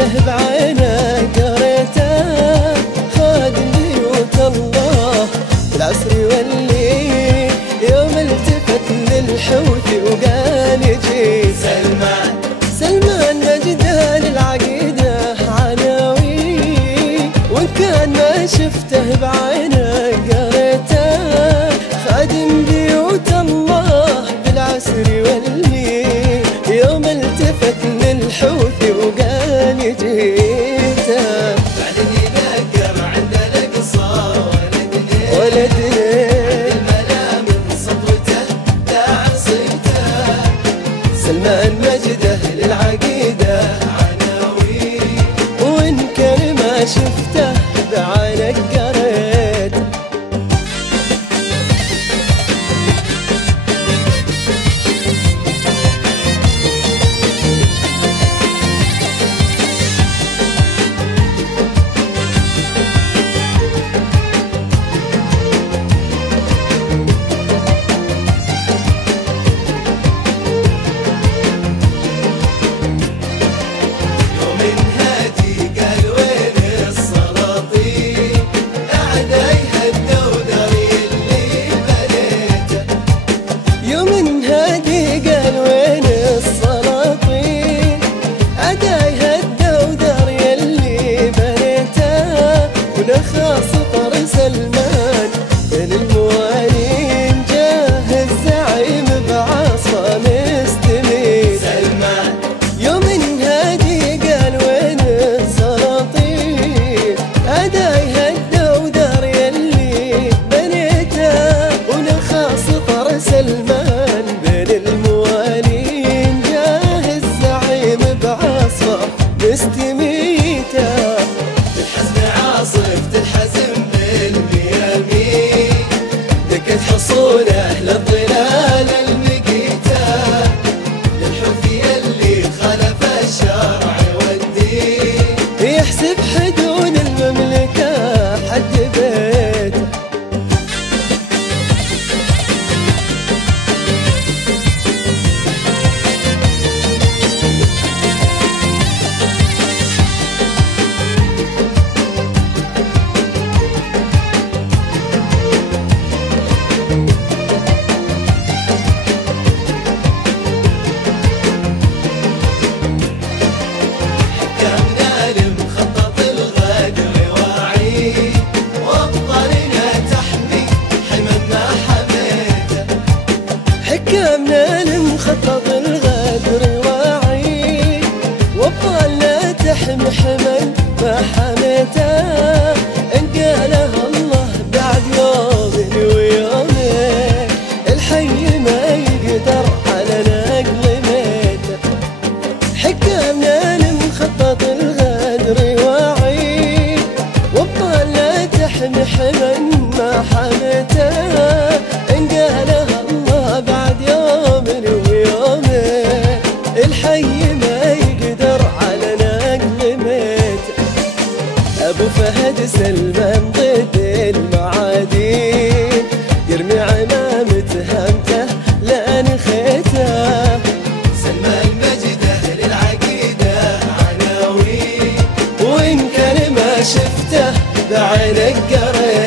شفته بعينك قريته خادم بيوت الله بالعصر والليل يوم التفت للحوث وقال يجي سلمان مجده للعقيدة عناوين، وإن كان ما شفته بعينك قريته خادم بيوت الله بالعصر والليل يوم التفت للحوث وقال يجيته بعدين يذكر عند الأقصى ولدني الملا من سطوته تعصيته سلمان مجده للعقيدة عناوين، وإن كان ما شفته بعينك قريته. ولخاص طر سلمان بين الموالين جاه الزعيم بعصا مستميت سلمان يوم هادي قال وين السلاطين أداي هدى ودار يلي بنيته ولخاص طر سلمان بين الموالين جاه الزعيم بعصا مستميته عاصفة الحزم بالميامين دكت حصونه للظلال المقيته للحوثي اللي خلف الشرع والدين يحسب حدود المملكة حد بيته حكامنا المخطط الغدر واعي وابطالنا تحمي حمل ما حميته ان قاله الله بعد يوم ويومين الحي ما يقدر على نقل ميته. حكامنا المخطط الغدر واعي وابطالنا تحمي حمل ما حميته ان قاله بعد يوم ويومين الحي ما يقدر على نقل ميته. ابو فهد سلمان ضد المعادين يرمي عمامة همته لان خيته سلمان مجده للعقيدة عناوين، وان كان ما شفته بعينك قريته.